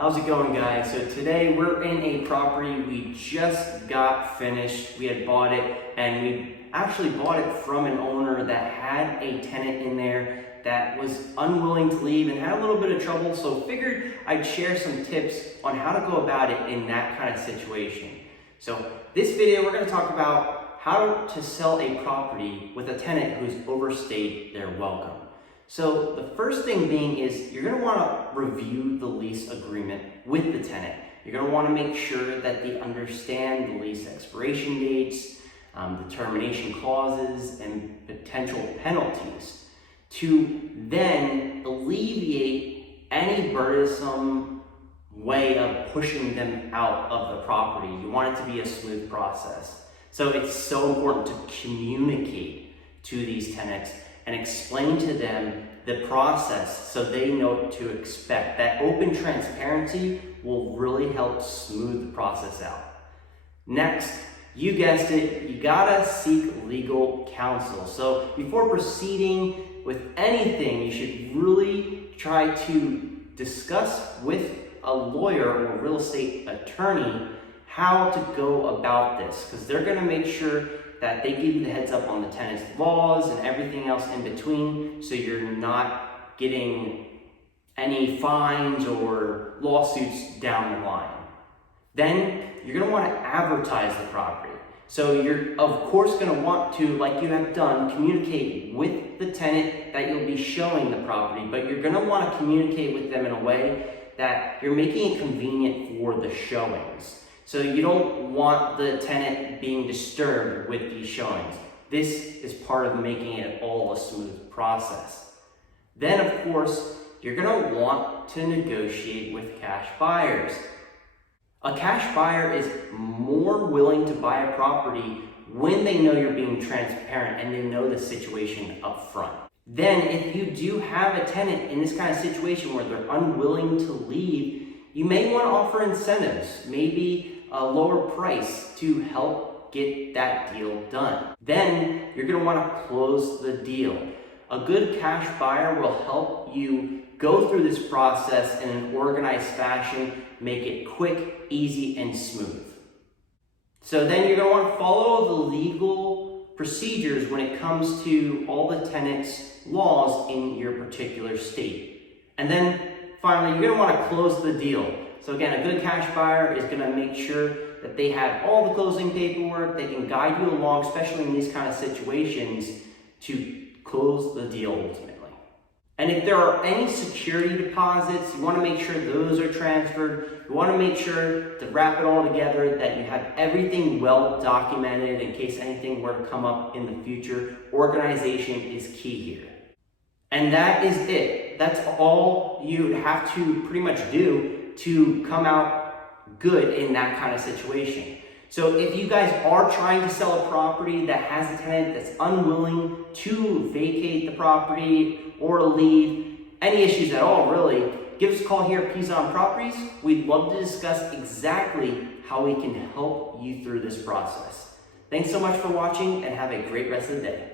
How's it going, guys? So today we're in a property we just got finished. We had bought it, and we actually bought it from an owner that had a tenant in there that was unwilling to leave and had a little bit of trouble. So figured I'd share some tips on how to go about it in that kind of situation. So this video, we're going to talk about how to sell a property with a tenant who's overstayed their welcome. So the first thing being is you're going to want to review the lease agreement with the tenant. You're going to want to make sure that they understand the lease expiration dates, the termination clauses, and potential penalties to then alleviate any burdensome way of pushing them out of the property. You want it to be a smooth process. So it's so important to communicate to these tenants and explain to them the process so they know what to expect. That open transparency will really help smooth the process out. Next, you guessed it, you gotta seek legal counsel. So before proceeding with anything, you should really try to discuss with a lawyer or real estate attorney how to go about this, because they're gonna make sure that they give you the heads up on the tenant's laws and everything else in between, so you're not getting any fines or lawsuits down the line. Then you're gonna want to advertise the property. So you're of course gonna want to, like you have done, communicate with the tenant that you'll be showing the property, but you're gonna want to communicate with them in a way that you're making it convenient for the showings. So you don't want the tenant being disturbed with these showings. This is part of making it all a smooth process. Then, of course, you're gonna want to negotiate with cash buyers. A cash buyer is more willing to buy a property when they know you're being transparent and they know the situation up front. Then, if you do have a tenant in this kind of situation where they're unwilling to leave, you may want to offer incentives, maybe a lower price to help get that deal done. Then you're going to want to close the deal. A good cash buyer will help you go through this process in an organized fashion, make it quick, easy, and smooth. So then you're going to want to follow the legal procedures when it comes to all the tenants' laws in your particular state. And then finally, you're going to want to close the deal. So again, a good cash buyer is going to make sure that they have all the closing paperwork. They can guide you along, especially in these kind of situations, to close the deal ultimately. And if there are any security deposits, you want to make sure those are transferred. You want to make sure to wrap it all together, that you have everything well documented in case anything were to come up in the future. Organization is key here. And that is it. That's all you have to pretty much do to come out good in that kind of situation. So if you guys are trying to sell a property that has a tenant that's unwilling to vacate the property or leave, any issues at all really, give us a call here at Pezon Properties. We'd love to discuss exactly how we can help you through this process. Thanks so much for watching and have a great rest of the day.